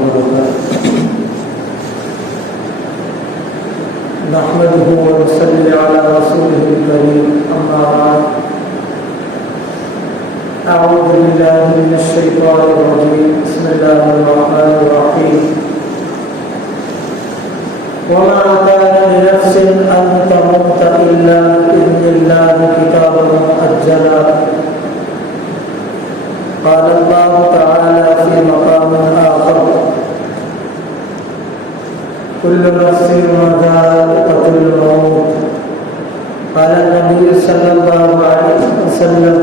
وبركاته. نحمده ونصلي على رسوله الكريم، أما بعد. أعوذ بالله من الشيطان الرجيم. بسم الله الرحمن الرحيم. وما كان لنفس أن تموت إلا بإذن الله كتابا مؤجلا. قال الله تعالى في مقام آخر: كل نفس ذائقة الموت. قال النبي صلى الله عليه وسلم: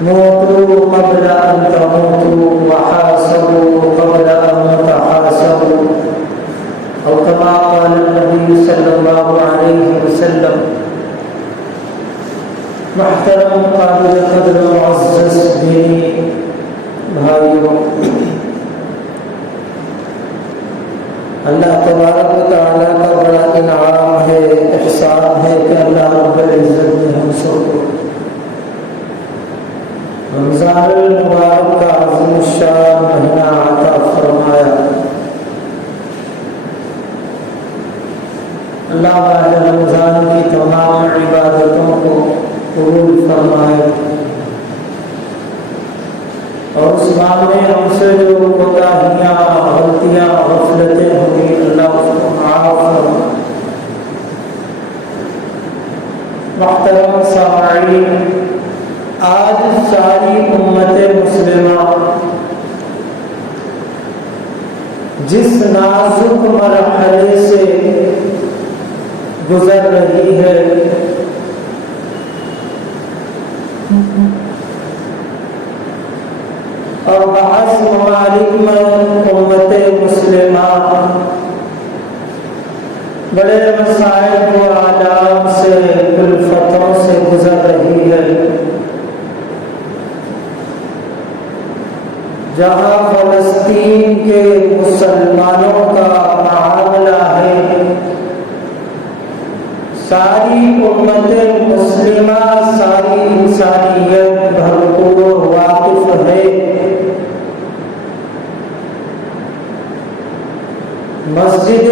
موتوا قبل أن تموتوا وحاسبوا قبل أن تحاسبوا، أو كما قال النبي صلى الله عليه وسلم. محترم قابل قدر معزز دینی بھائیوں، اللہ تبارک و تعالیٰ کا بڑا انعام ہے، احسان ہے کہ اللہ رب العزت نے ہم سب کو رمضان المبارک کا عظیم الشان مہینہ عطا فرمایا۔ اللہ ماہ رمضان کی تمام عبادتوں کو قبول فرمائے، اور اس ماہ میں ہم سے جو کوتاہیاں، غلطیاں، غفلتیں ہوئی، اللہ اس کو معاف فرمائے۔ محترم سامعین، آج ساری امت مسلمہ جس نازک مرحلے سے گزر رہی ہے، اور بعض ممالک میں امت مسلمہ بڑے مسائل و آلام سے، الفتوں سے گزر رہی ہے، جہاں فلسطین کے مسلمانوں کا معاملہ ہے، ساری امت مسلمہ، ساری انسانیت بھرپور واقف ہے۔ مسجد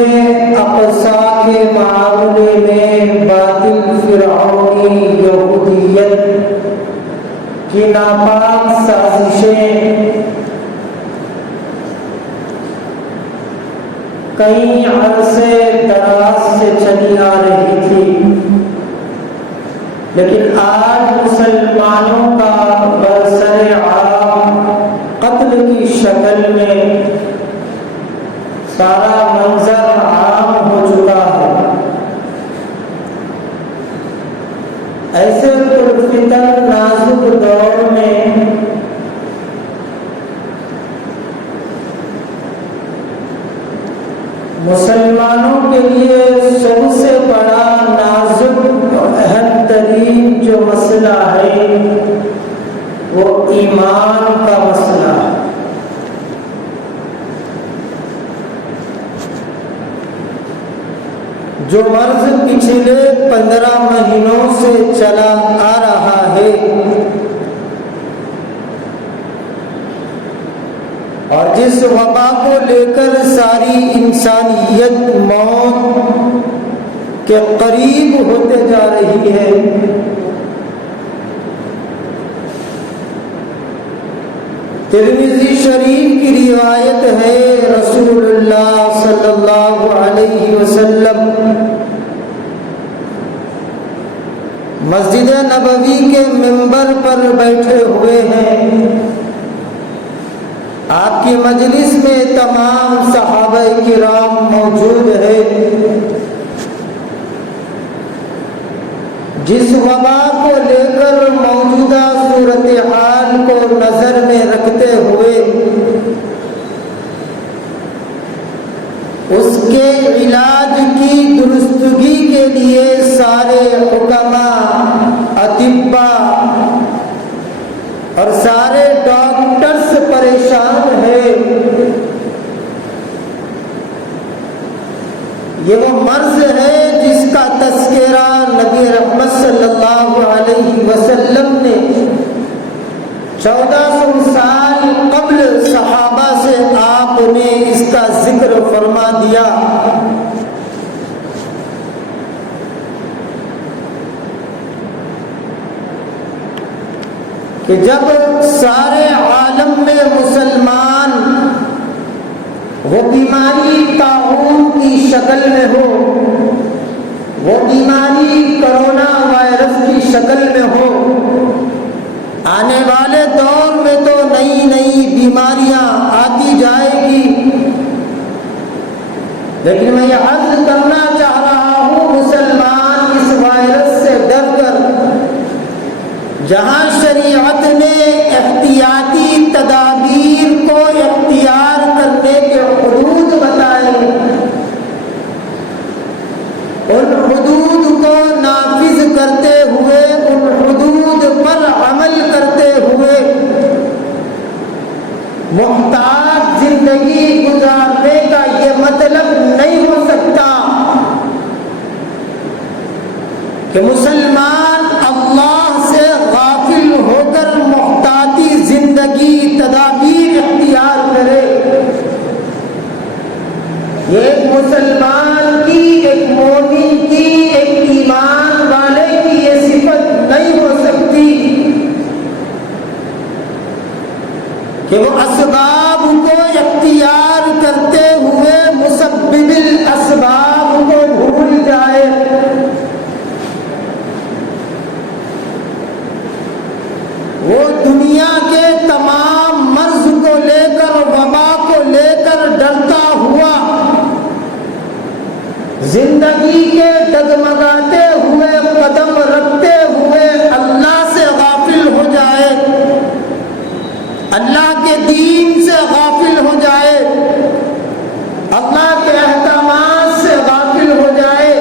اقصیٰ کے معاملے میں باطل فرعونی یہودیت کی ناپاک سازشیں کئی عرصے دراز سے چلی آ رہی تھی، لیکن آج مسلمانوں کا برسر عام قتل کی شکل میں سارا منظر عام ہو چکا ہے۔ ایسے پرفتن نازک دور میں مسلمانوں کے لیے سب سے بڑا نازک اور اہم ترین جو مسئلہ ہے وہ ایمان کا مسئلہ ہے۔ جو مرض پچھلے 15 مہینوں سے چلا آ رہا ہے، اور جس وبا کو لے کر ساری انسانیت موت کے قریب ہوتے جا رہی ہے، ترمذی شریف کی روایت ہے، رسول اللہ صلی اللہ علیہ وسلم مسجد نبوی کے منبر پر بیٹھے ہوئے ہیں، آپ کی مجلس میں تمام صحابہ کرام موجود ہیں۔ جس وبا کو لے کر موجودہ صورتحال کو نظر میں رکھتے ہوئے اس کے علاج کی درستگی کے لیے سارے حکماء، اطباء اور سارے ڈاکٹرز پریشان ہیں۔ یہ وہ مرض ہے جس کا تذکرہ نبی رحمت صلی اللہ علیہ وسلم نے 1400 سال قبل صحابہ سے آپ نے اس کا ذکر فرما دیا کہ جب سارے عالم میں مسلمان وہ بیماری طاعون کی شکل میں ہو، وہ بیماری کرونا وائرس کی شکل میں ہو، آنے والے دور میں تو نئی نئی بیماریاں آتی جائے گی، لیکن میں یہ عرض کرنا چاہ رہا ہوں مسلمان اس وائرس سے ڈر کر جہاں شریعت نے احتیاطی تدابیر کو اختیار کرنے کے حدود بتائے، ان حدود کو نافذ کرتے ہوئے، ان حدود پر عمل کرتے ہوئے محتاط زندگی گزارنے کا یہ مطلب نہیں ہو سکتا کہ مسلمان اللہ سے غافل ہو کر محتاطی زندگی تدابیر اختیار کرے۔ یہ ایک مسلمان کی، ایک مومن کی، ایک ایمان والے کی یہ صفت نہیں ہو سکتی کہ وہ اسباب کو اختیار کرتے ہوئے مسبب الاسباب کو بھول جائے۔ وہ دنیا کے تمام مرض کو لے کر، وبا کو لے کر ڈرتا ہوا، زندگی کے ڈگمگاتے ہوئے، قدم رکھتے ہوئے اللہ سے غافل ہو جائے، اللہ کے دین سے غافل ہو جائے، اللہ کے احکامات سے غافل ہو جائے،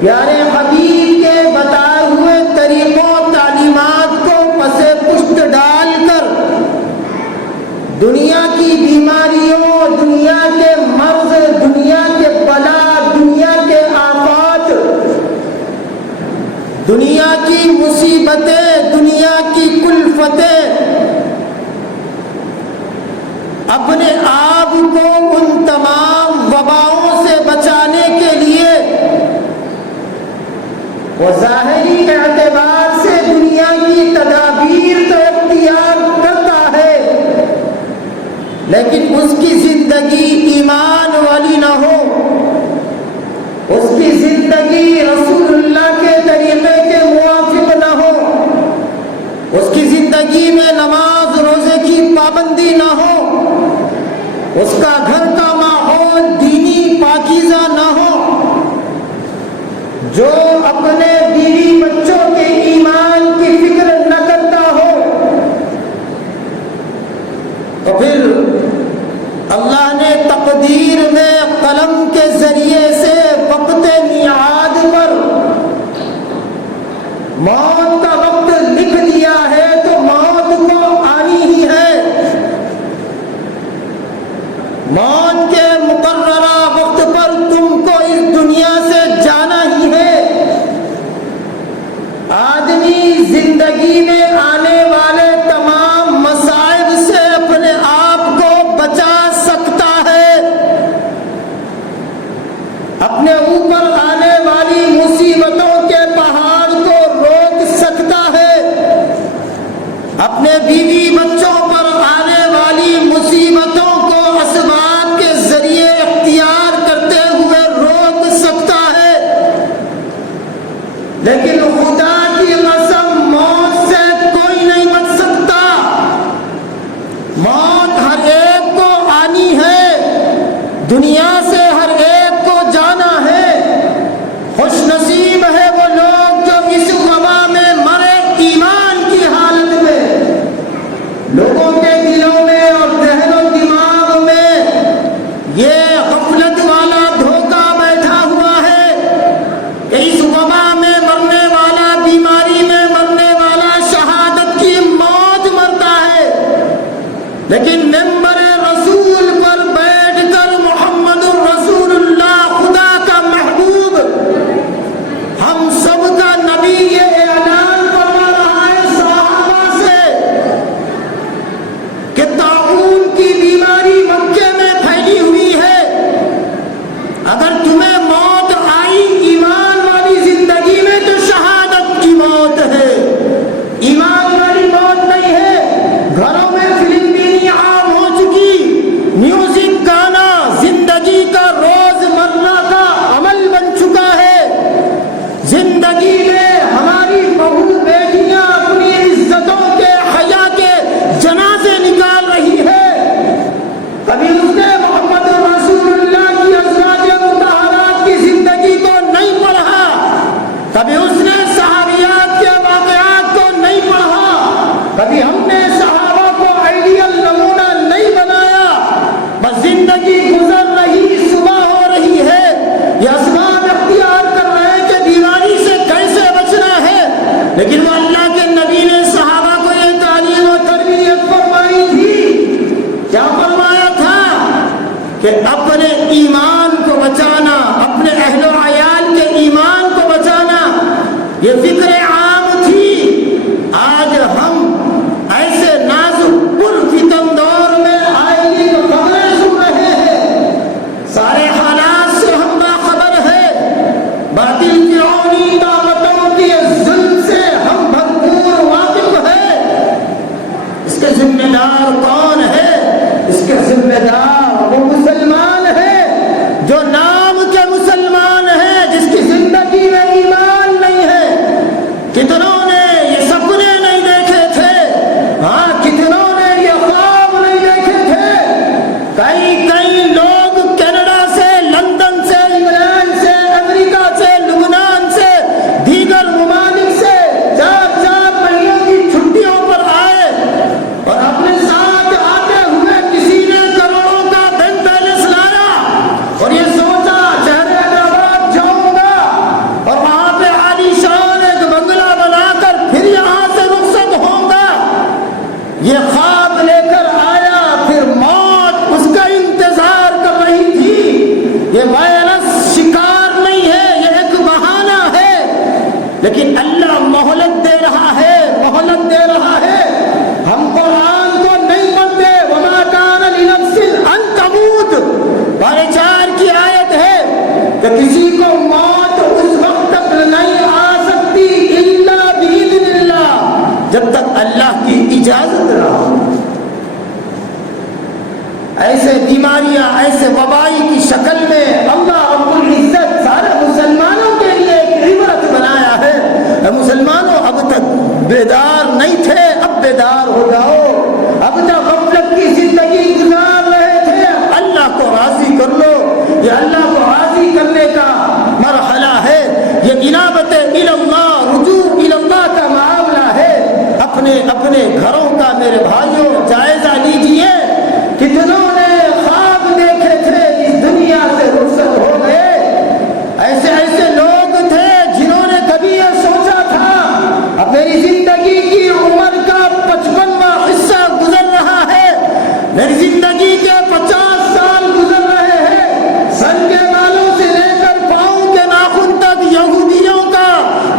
پیارے حبیب کے بتائے ہوئے طریقوں تعلیمات کو پسے پشت ڈال کر دنیا کی بیماریوں، دنیا کے مرض، دنیا کے بلا، دنیا کے آفات، دنیا کی مصیبتیں، دنیا کی کلفتیں، اپنے آپ کو ان تمام وباؤں سے بچانے کے لیے وہ ظاہری اعتبار سے دنیا کی تدابیر تو اختیار کرتا ہے، لیکن اس کی زندگی ایمان والی نہ ہو، اس کی زندگی رسول اللہ کے طریقے کے موافق نہ ہو، اس کی زندگی میں نماز روزے کی پابندی نہ ہو، اس کا گھر کا ماحول دینی پاکیزہ نہ ہو، جو اپنے بیوی بچوں کے ایمان کی فکر نہ کرتا ہو، تو پھر اللہ نے تقدیر میں قلم کے ذریعے سے وقت میعاد پر موت کا وقت لکھ دیا ہے، تو موت کو آنی ہی ہے۔ موت کے مقررہ وقت پر تم کو اس دنیا سے جانا ہی ہے۔ آدمی زندگی میں آنے والے تمام مصائب سے اپنے آپ کو بچا سکتا ہے، اپنے اوپر آنے والی مصیبتوں کے پہاڑ کو روک سکتا ہے، اپنے بیوی بچوں پر آنے والی مصیبتوں کو اسباب کے ذریعے اختیار کرتے ہوئے روک سکتا ہے، لیکن خدا کی قسم موت سے کوئی نہیں بچ سکتا۔ موت ہر ایک کو آنی ہے، دنیا سے ہر ایک کو جانا ہے۔ خوش نصیب ہے وہ لوگ جو اس وبا میں مرے ایمان کی حالت میں۔ لوگوں کے دلوں میں اور ذہن و دماغ میں یہ غفلت والا دھوکہ بیٹھا ہوا ہے کہ اس وبا میں مرنے والا لیکن وہ اللہ کے نبی نے صحابہ کو یہ تعلیم و تربیت فرمائی تھی. کیا فرمایا تھا؟ کہ اپنے ایمان کو بچانا، اپنے اہل و عیال کے ایمان کو بچانا، یہ فکر عام تھی. آج ہم ایسے نازک پرفتن دور میں آئلی خبریں سن رہے ہیں، سارے حالات سے ہم باخبر ہیں، باطل فرعونی طاقتوں کی ظلم سے ہم بھرپور واقف ہیں. اس کے ذمہ دار کون ہے؟ اس کے ذمہ دار وہ مسلمان ہے جو نام کے مسلمان ہے، جس کی زندگی میں ایمان نہیں ہے. کتنوں نے یہ سپنے نہیں دیکھے تھے، ہاں کتنوں نے یہ خواب نہیں دیکھے تھے. کئی لوگ کینیڈا سے، لندن سے، انگلینڈ سے، امریکہ سے، لبنان سے، دیگر ممالک سے 4 مہینوں کی چھٹیوں پر آئے اور اپنے ساتھ آتے ہوئے کسی نے کروڑوں کا بینک بیلنس لایا اور یہ سوچا شہر حیدرآباد جاؤں گا اور وہاں پہ عالی شان ایک بنگلہ بنا کر پھر یہاں سے رخصت ہوں گا. یہ خواب لے کر آیا، پھر موت اس کا انتظار کر رہی تھی. یہ وائرس شکار نہیں ہے، یہ ایک بہانہ ہے. لیکن اللہ مہلت دے رہا ہے، مہلت دے رہا ہے. ہم قرآن کو نہیں پڑھتے. وما کان لنفس ان تموت، پارے 4 کی آیت ہے کہ کسی کو موت اس وقت تک نہیں آ سکتی الا باذن اللہ، جب تک اللہ کی اجازت نہ ہو. ایسے بیماریاں، ایسے وبائی کی شکل میں اللہ رب العزت سارے مسلمانوں کے لیے ایک عبرت بنایا ہے. مسلمانوں اب تک بیدار نہیں تھے، اب بیدار ہو جاؤ. اب تک غفلت کی زندگی گزار رہے تھے، اللہ کو راضی کر لو. یہ اللہ کو راضی کرنے کا مرحلہ ہے، یہ انابت اللہ، رجوع اللہ کا معاملہ ہے. اپنے گھروں کا میرے بھائیوں جائزہ لیجئے. کتنوں نے خواب دیکھے تھے اس دنیا سے رخصت ہو گئے. ایسے لوگ تھے جنہوں نے کبھی یہ سوچا تھا اب میری زندگی کی عمر کا 55واں حصہ گزر رہا ہے، میری زندگی کے 50 سال گزر رہے ہیں. سر کے بالوں سے لے کر پاؤں کے ناخن تک یہودیوں کا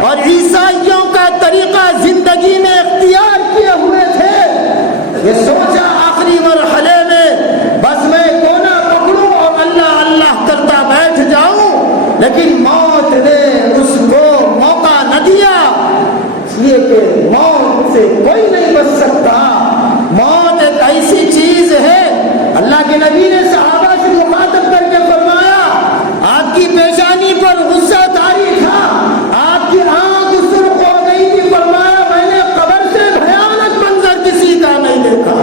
اور عیسائیوں کا طریقہ زندگی میں اختیار کیے ہوئے تھے. یہ سوچا آخری مرحلے میں بس میں کونا پکڑوں اور اللہ اللہ کرتا بیٹھ جاؤں، لیکن موت نے اس کو موقع نہ دیا. اس لیے کہ موت سے کوئی نہیں بچ سکتا. موت ایک ایسی چیز ہے، اللہ کے نبی نے صحابہ سے مخاطب کر کے فرمایا آپ کی پیشانی پر غصہ طاری تھا، آپ کی آنکھ سرخ ہو گئی تھی. فرمایا میں نے قبر سے بھیانک منظر کسی کا نہیں دیکھا.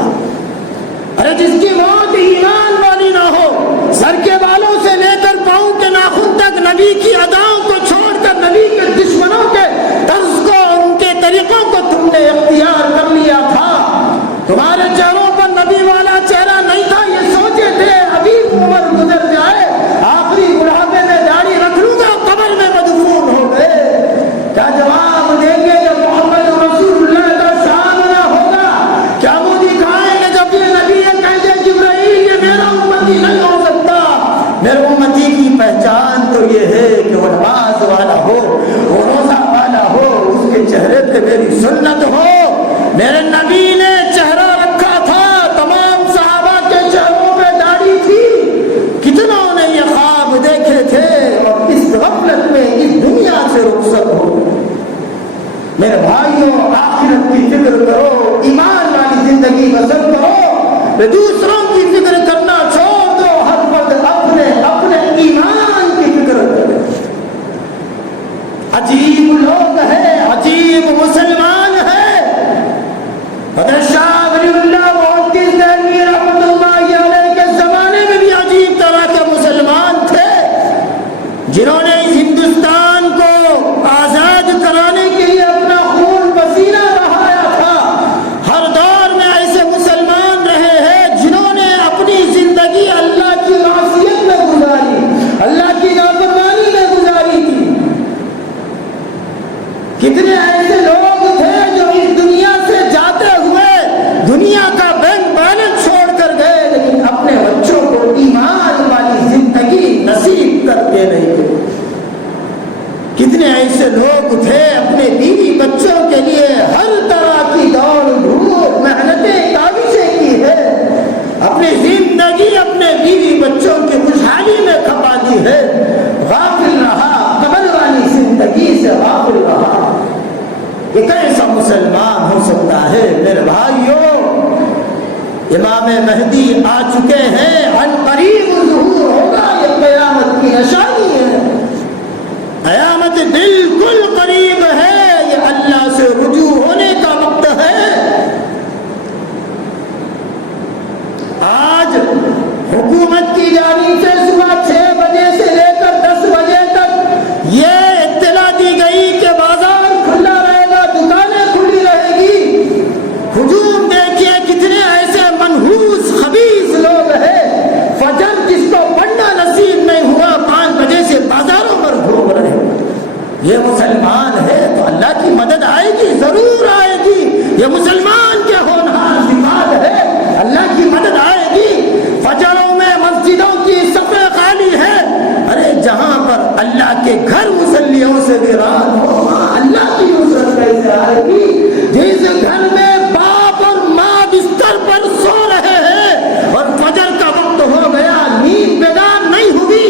ارے جس کی موت ایمان والی نہ ہو، سر کے بالوں سے لے کر پاؤں کے ناخن تک نبی کی اداؤں کو چھوڑ کر نبی کے دشمنوں کے طرز کو اور ان کے طریقوں کو تم نے اختیار کر لیا تھا. تمہارے چہروں پر نبی والا چہرہ نہیں تھا. یہ سوچے تھے ابھی عمر گزر جائے، آخری بڑھاپے میں داڑھی رکھ لوں گا، قبر میں مدفون ہو گئے. کیا جواب دیں گے جب محمد رسول اللہ کا سامنا ہوگا؟ کیا منہ دکھائیں گے جب یہ نبی کہہ دے جبرائیل یہ میرا امتی نہیں ہو سکتا؟ میرے امتی کی پہچان تو یہ ہے کہ وہ نماز والا ہو، وہ روزہ والا ہو، اس کے چہرے پہ میری سنت ہو. میرے نبی نے چہرہ رکھا تھا، تمام صحابہ کے چہروں پہ داڑھی تھی. کتنوں نے یہ خواب دیکھے تھے اور اس غفلت میں اس دنیا سے رخصت ہو. میرے بھائیوں آخرت کی فکر کرو، ایمان والی زندگی بسر کرو، دوسروں کی فکر کرنا چھوڑ دو. ہر وقت اپنے ایمان کی فکر کرو. عجیب لوگ ہیں، عجیب مسلمان ہیں. حضرت شاہ ولی اللہ محدث دہلوی رحمۃ اللہ علیہ کے زمانے میں بھی عجیب طرح کے مسلمان تھے جنہوں نے ہندوستان کو آزاد کرانے کے لیے اپنا خون پسینہ بہایا تھا. ہر دور میں ایسے مسلمان رہے ہیں جنہوں نے اپنی زندگی اللہ کی معصیت میں گزاری، اللہ کی نافرمانی میں گزاری تھی. کتنے ایسے لوگ کتنے ایسے لوگ تھے اپنے بیوی بچوں کے لیے ہر طرح کی دوڑ دھوپ محنتیں کاوشیں کی ہے، اپنی زندگی اپنے بیوی بچوں کی خوشحالی میں کھپا دی ہے، غافل رہا، قبر والی زندگی سے غافل رہا۔ یہ کیسا مسلمان ہو سکتا ہے؟ میرے بھائیوں، امام مہدی آ چکے ہیں، عن قریب ظہور ہوگا، یہ قیامت کی نشانی ہے، قیامت بالکل قریب ہے، یہ اللہ سے رجوع ہونے کا وقت ہے۔ آج حکومت کی جانب سے صبح 6 بجے سے لے کر 10 بجے تک یہ اطلاع دی گئی کہ بازار کھلا رہے گا، دکانیں کھلی رہے گی۔ ہجوم دیکھیے کتنے ایسے منحوس خبیث لوگ ہیں، فجر جس کو پڑھنا نصیب نہیں ہوا 5 بجے سے بازاروں پر گھوم رہے ہیں۔ یہ مسلمان ہے تو اللہ کی مدد آئے گی، ضرور آئے گی، یہ مسلمان کے ہونہار صفات ہے، اللہ کی مدد آئے گی۔ فجروں میں مسجدوں کی صفیں خالی ہیں، ارے جہاں پر اللہ کے گھر مصلیوں سے ویران ہو وہاں اللہ کی نصرت کیسے آئے گی؟ جس گھر میں باپ اور ماں بستر پر سو رہے ہیں اور فجر کا وقت ہو گیا، نیند بیدار نہیں ہوئی،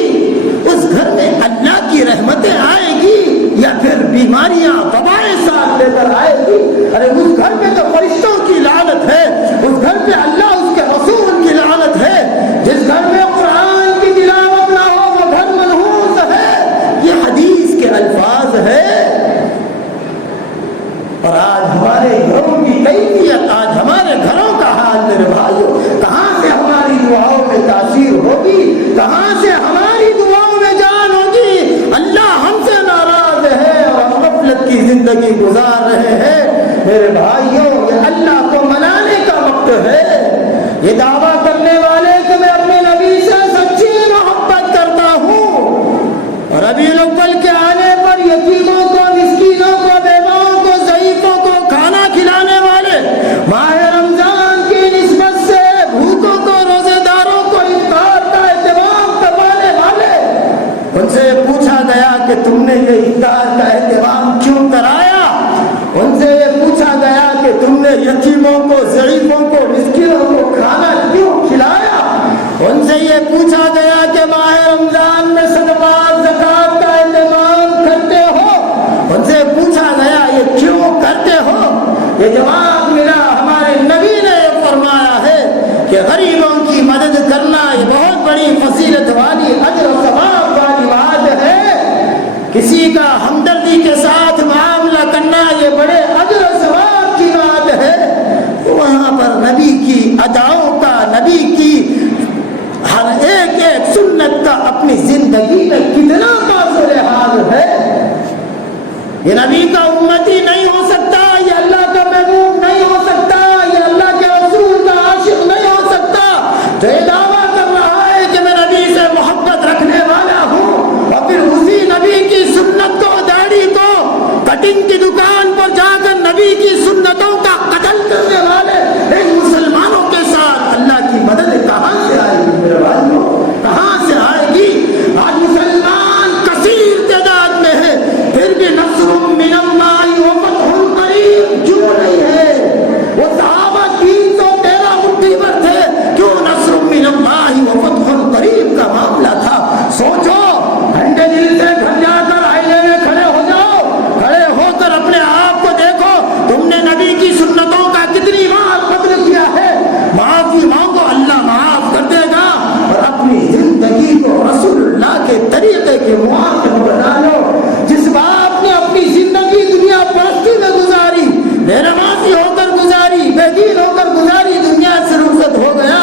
اس گھر میں اللہ کی رحمتیں آئے گی یا پھر بیماریاں وبائیں ساتھ لے کر آئے گی؟ ارے اس گھر پہ تو فرشتوں کی لعنت ہے، اس گھر پہ اللہ اس کے رسول کی لعنت ہے، جس گھر میں قرآن کی تلاوت نہ ہو وہ گھر منحوس ہے، یہ حدیث کے الفاظ ہے۔ اور آج ہمارے گھروں کی کیفیت، آج ہمارے گھروں کا حال میرے بھائیوں، کہاں سے ہماری دعاؤں میں تاثیر ہوگی، کہاں سے ہماری دعاؤں میں جان ہوگی؟ اللہ ہم سے ناراض ہے اور ہم غفلت کی زندگی گزار رہے ہیں۔ میرے بھائیوں، یہ اللہ کو منانے کا وقت ہے۔ یہ دعویٰ کرنے والے کہ میں اپنے نبی سے سچی محبت کرتا ہوں، اور ربیع الاول کے آنے پر یتیموں کو، مسکینوں کو، بیواؤں کو، ضعیفوں کو کھانا کھلانے والے، ماہ رمضان کی نسبت سے بھوکوں کو، روزے داروں کو افطار کا اہتمام کروانے والے، ان سے پوچھا گیا کہ تم نے یہ افطار کا اہتمام کیوں کرایا؟ ان سے یہ پوچھا گیا کہ تم نے یتیموں کو، ضعیفوں کو، مسکینوں کو کھانا کیوں کھلایا؟ ان سے یہ پوچھا گیا کہ ماہ رمضان میں صدقات زکات کا اہتمام کرتے ہو؟ ان سے پوچھا گیا یہ کیوں کرتے ہو؟ یہ جواب ملا، ہمارے نبی نے یہ فرمایا ہے کہ غریبوں کی مدد کرنا یہ بہت بڑی فضیلت والی، اجر و ثواب والی بات ہے، کسی کا ہمدردی کے ساتھ معاملہ کرنا یہ بڑے اجر و ثواب کی بات ہے۔ وہاں پر نبی کی اداؤں کا، نبی کی ہر ایک ایک سنت کا اپنی زندگی میں کتنا باثر حال ہے۔ یہ نبی کا امتی نہیں ہو سکتا، یہ اللہ کا محبوب نہیں ہو سکتا، یہ اللہ کے رسول کا عاشق نہیں ہو سکتا جو یہ دعویٰ کر رہا ہے کہ میں نبی سے محبت رکھنے والا ہوں، اور پھر اسی نبی کی سنت کو، داڑھی کو، کٹنگ کی دکان پر جا کر نبی کی سنتوں کا قتل کرنے والے ان مسلمانوں کے ساتھ اللہ کی مدد کہاں سے آئے گی؟ میرے بھائیوں، کہاں سے آئے گی؟ آج مسلمان کثیر تعداد میں ہے، پھر بھی نصر من اللہ و فتح قریب کیوں نہیں ہے؟ وہ صحابہ 313 مٹھی بھر تھے، کیوں نصر من اللہ و فتح قریب کا معاملہ تھا؟ سوچو، ٹھنڈے دل سے گھر جا کر آئینے میں کھڑے ہو جاؤ، کھڑے ہو کر اپنے آپ کو دیکھو، تم نے نبی کی سنتوں کا کتنی بار قتل کیا ہے؟ معافی مانگو، اللہ معاف کر دے گا، اور اپنی زندگی کو رسول اللہ کے طریقے کے موافق بنا لو۔ جس باپ نے اپنی زندگی دنیا پرستی میں گزاری، بے نمازی ہو کر گزاری، بے دین ہو کر گزاری، دنیا سے رخصت ہو گیا،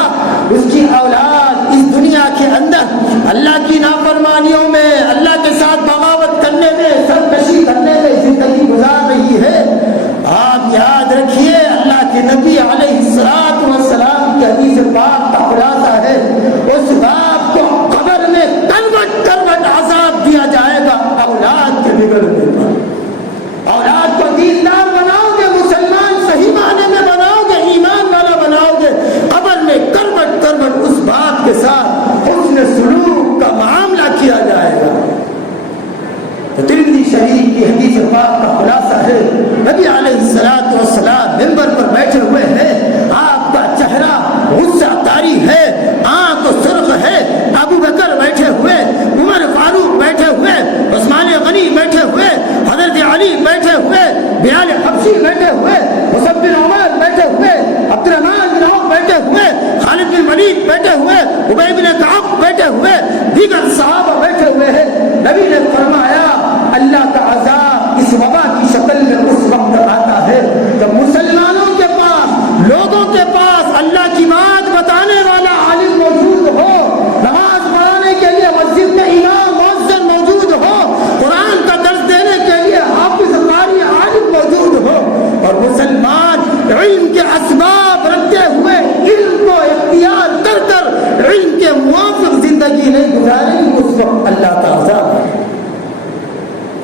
اس کی اولاد اس دنیا کے اندر اللہ کی نافرمانیوں میں، اللہ کے ساتھ بغاوت کرنے میں، سرکشی کرنے میں زندگی گزار رہی ہے۔ آپ یاد رکھیے، اللہ کے نبی علیہ الصلوۃ والسلام کی حدیث پاک کا خلاصہ ہے، اس باپ کو قبر میں کروٹ کروٹ عذاب دیا جائے گا اولاد کے بگڑنے پر۔ اولاد کو دیندار بناؤ گے، مسلمان صحیح معنی میں بناؤ گے، ایمان والا بناؤ گے، قبر میں کروٹ کروٹ اس باپ کے ساتھ حسن سلوک کا معاملہ کیا جائے گا۔ تو ترمذی شریف کی حدیث پاک کا خلاصہ ہے، نبی علیہ الصلوۃ والسلام منبر پر بیٹھے ہوئے ہیں، آپ کا چہرہ غصہ طاری ہے، آنکھ سرخ ہے، ابو بکر بیٹھے ہوئے، عمر فاروق بیٹھے ہوئے، عثمان غنی بیٹھے ہوئے، حضرت علی بیٹھے ہوئے، بلال حبشی بیٹھے ہوئے، مصعب بن عمر بیٹھے ہوئے، عبد الرحمن بن عوف بیٹھے ہوئے، خالد بن ولید بیٹھے ہوئے، ابی بن کعب بیٹھے ہوئے، دیگر صحابہ بیٹھے ہوئے ہیں۔ نبی نے فرمایا اللہ کا عذاب اس وبا کی شکل میں اس وقت آتا ہے جب مسلمانوں کے پاس، لوگوں کے پاس اللہ کی بات بتانے والا عالم موجود ہو، نماز پڑھانے کے لیے مسجد میں امام مؤذن موجود ہو، قرآن کا درس دینے کے لیے حافظ قاری عالم موجود ہو، اور مسلمان علم کے اسباب رکھتے ہوئے علم کو اختیار کر کر علم کے موافق زندگی نہیں گزاریں گے، اس وقت اللہ کا عذاب ہے۔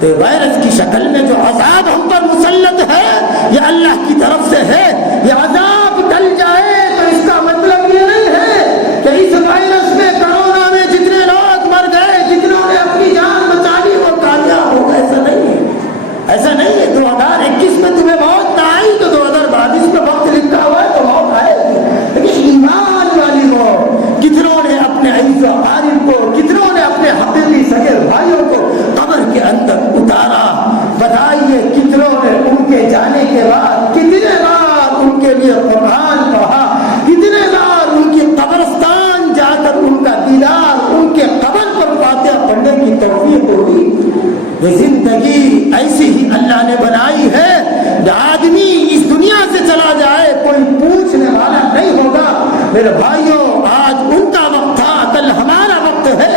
تو وائرس کی شکل میں جو عذاب ہم پر مسلط ہے یہ اللہ کی طرف سے ہے۔ یہ عذاب ٹل جائے تو اس کا مطلب یہ نہیں ہے کہ اس وائرس میں، کرونا میں جتنے لوگ مر گئے، جتنوں نے اپنی جان بچا لی وہ کامیاب ہو گئے، ایسا نہیں ہے، ایسا نہیں ہے۔ 2021 میں تمہیں موت نہ آئی تو 2022 میں وقت لکھا ہوا ہے تو موت آئے گی، لیکن ایمان والی موت۔ کتنوں نے اپنے عزیز و اقارب کو، کتنوں نے اپنے حقیقی سگے بھائیوں کو قبر کے اندر اتارا، بتائیے کتنوں نے ان کے جانے کے بعد کتنے بار ان کے لیے قرآن پڑھا، کتنے بار ان کی قبرستان جا کر ان کا دیدار، ان کے قبر پر فاتحہ پڑھنے کی توفیق ہوئی۔ یہ زندگی ایسی ہی اللہ نے بنائی ہے، آدمی اس دنیا سے چلا جائے کوئی پوچھنے والا نہیں ہوگا۔ میرے بھائیوں، آج ان کا وقت تھا، کل ہمارا وقت ہے۔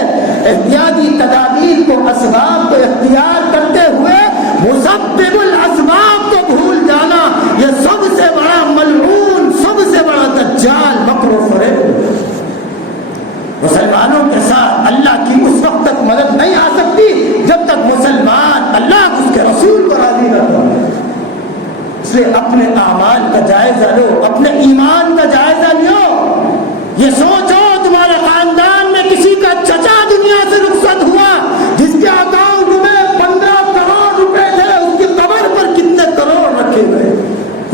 احتیاطی تدابیر کو، اسباب کو اختیار کرتے ہوئے مسبب الاسباب کو بھول جانا، یہ سب سے بڑا ملعون، سب سے بڑا دجال، مکر و فریب۔ مسلمانوں کے ساتھ اللہ کی اس وقت تک مدد نہیں آ سکتی جب تک مسلمان اللہ اس کے رسول کو راضی نہ کرے۔ اس لیے اپنے اعمال کا جائزہ لو، اپنے ایمان کا جائزہ لو۔ یہ سوچو تمہارے خاندان میں کسی کا چچا دنیا سے رخصت ہوا جس کے اکاؤنٹ میں 15 کروڑ روپے تھے، اس کی قبر پر کتنے کروڑ رکھے گئے،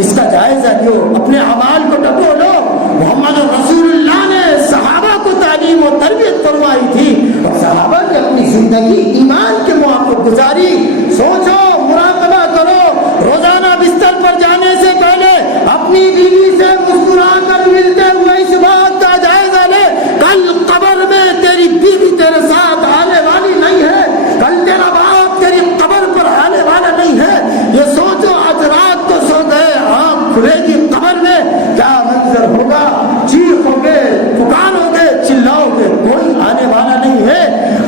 اس کا جائزہ لو، اپنے اعمال کو ٹٹولو۔ محمد رسول اللہ نے صحابہ کو تعلیم و تربیت فرمائی تھی اور صحابہ نے اپنی زندگی ایمان کے موافق گزاری۔ سوچو، مراقبہ کرو، روزانہ بستر پر جانے سے پہلے اپنی بیوی سے مسکرا کر ملتے ہوئے اس بات کا جائزہ لے، کل قبر میں تیری بیوی تیرے ساتھ آنے والی نہیں ہے، کل تیرا باپ تیری قبر پر آنے والا نہیں ہے۔ یہ سوچو، آج رات کو سو گئے، آنکھ کھلے گی قبر میں، کیا منظر ہوگا؟ چیخو گے، پکارو گے، چلاؤ گے، کوئی آنے والا نہیں ہے۔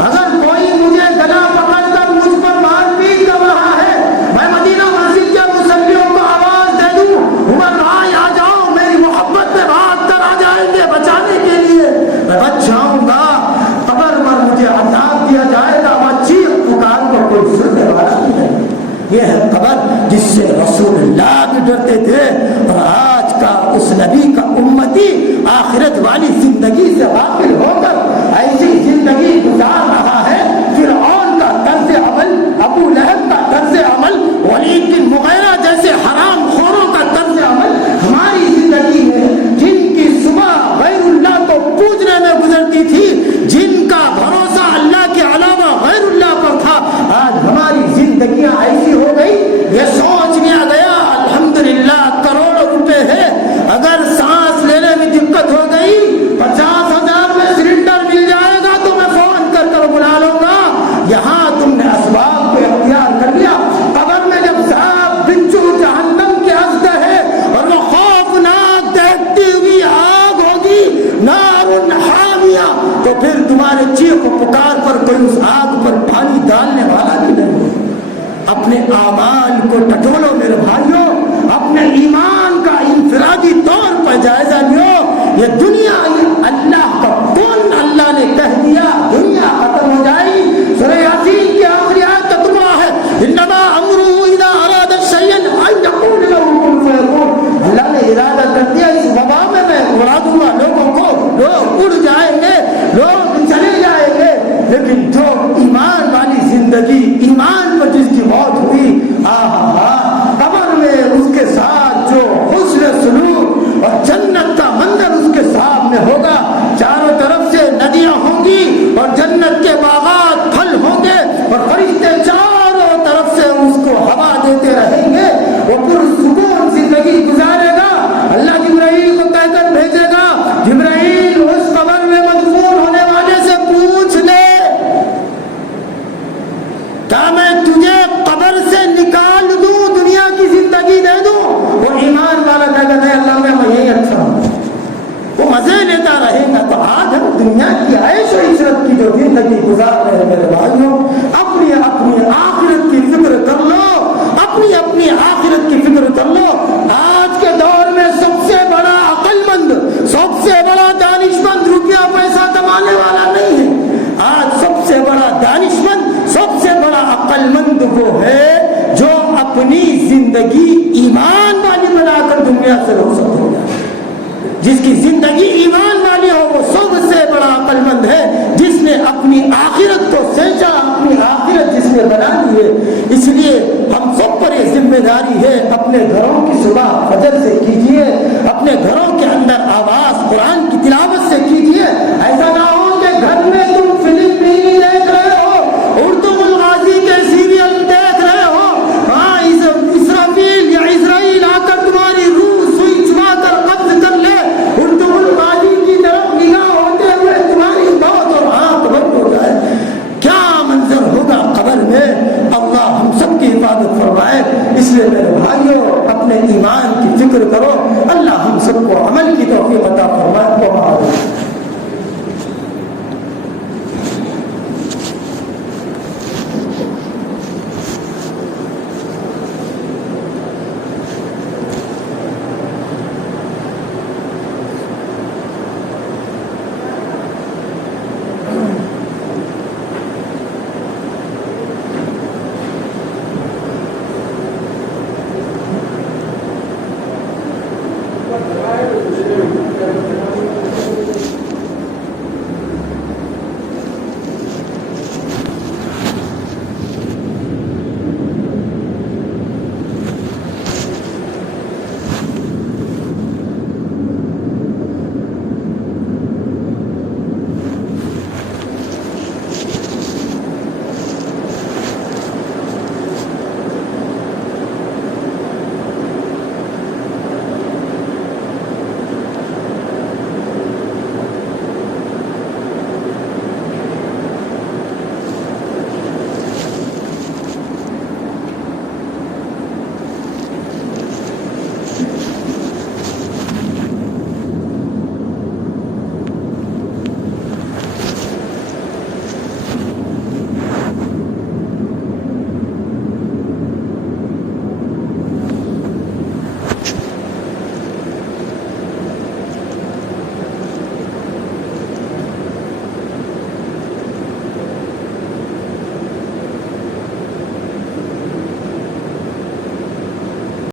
اگر کوئی مجھے گلا پکڑ کر مجھ پر مار پیٹ کر رہا ہے، میں مدینہ مسجد کے مصلیوں کو آواز دے دوں، عمر بھائی آ جاؤ، میری محبت میں بھاگ کر آ جائیں گے بچانے کے لیے، میں بچ جاؤں گا۔ قبر پر مجھے عذاب دیا جائے گا، وہ چیخ پکار کو کوئی سننے والا نہیں ہے۔ یہ ہے قبر جس سے رسول اللہ بھی ڈرتے تھے، اور آج کا اس نبی کا امتی آخرت والی زندگی سے غافل ہو کر ایسی زندگی گزار رہا ہے۔ فرعون کا طرز عمل، ابو لہب کا طرز عمل، ولید بن مغیرہ جیسے حرام خوروں کا طرز عمل ہماری زندگی میں، جن کی صبح غیر اللہ کو پوجنے میں گزرتی تھی، جن کا بھروسہ اللہ کے علاوہ غیر اللہ پر تھا، آج ہماری زندگیاں ایسی ہو گئی۔ یہ سوچ لیا گیا الحمدللہ کروڑوں روپے ہے، اگر سانس لینے میں دقت ہو گئی 50,000 میں سلنڈر مل جائے گا تو میں فون کر کر بلا لوں گا۔ یہاں تم نے اسباب کو اختیار کر لیا، قبر میں جب سانپ بچھو جہنم کے ہنستے ہیں اور وہ خوفناک دیکھتی ہوئی آگ ہوگی، نار حامیہ، تو پھر تمہارے چیخ و پکار پر کوئی اس آگ پر پانی ڈالنے والا بھی نہیں۔ اپنے اعمال کو ٹٹولو میرے بھائیوں، اپنے ایمان کا انفرادی طور پر جائزہ لو۔ یہ دنیا اللہ کا کون، اللہ نے کہہ دیا دنیا ختم ہو جائے گی۔ سورہ یاسین کی آخری آیت کا ترجمہ ہے انما امرہ اذا اراد شیئا ان یقول له کن فیکون۔ اللہ نے ارادہ کر دیا اس وبا میں اڑا دوں گا لوگوں کو، لوگ اڑ جائیں گے، لوگ چلے جائیں گے، لیکن جو ایمان والی زندگی، ایمان کیا میں تجھے قبر سے نکال دوں دنیا کی زندگی دے دوں؟ وہ ایمان والا کہتا ہے اللہ میں یہی اچھا ہوں، وہ مزے لیتا رہے گا۔ تو آج ہم دنیا کی عیش و عشرت کی جو زندگی گزار رہے ہیں میرے بھائیوں، اپنی اپنی آخرت کی فکر کر لو، اپنی اپنی آخرت کی فکر کر لو۔ آج کے دور میں سب سے بڑا عقل مند، سب سے بڑا دانش مند روپیہ پیسہ کمانے والا نہیں ہے۔ آج سب سے بڑا دانش مند، سب سے بڑا عقل مند وہ ہے جو اپنی زندگی ایمان والی بنا کر دنیا سے رخصت ہو جائے۔ جس کی زندگی ایمان والی ہو وہ سب سے بڑا عقل مند ہے، جس نے اپنی آخرت کو سینچا، اپنی آخرت جس نے بنا لی ہے۔ اس لیے ہم سب پر یہ ذمہ داری ہے، اپنے گھروں کی صبح فجر سے کیجیے، اپنے گھروں کے اندر آواز قرآن کی تلاوت سے کیجیے۔ ایسا نہ ہو کہ گھر میں تم فلم نہیں دیکھ رہے ہو، اردو الغازی کے سیریل دیکھ رہے ہو، ہاں اسرافیل یا اسرائیل آ کر تمہاری روح سوئی چبا کر قبض کر لے، اردو الغازی کی طرف نگاہ ہوتے ہوئے تمہاری موت اور آنکھ بند ہو جائے، کیا منظر ہوگا قبر میں؟ اللہ ہم سب کی حفاظت فرمائے۔ اس لیے میرے بھائیوں اپنے ایمان کی فکر کرو، اللہ ہم سب کو عمل کی توفیق عطا فرمائے۔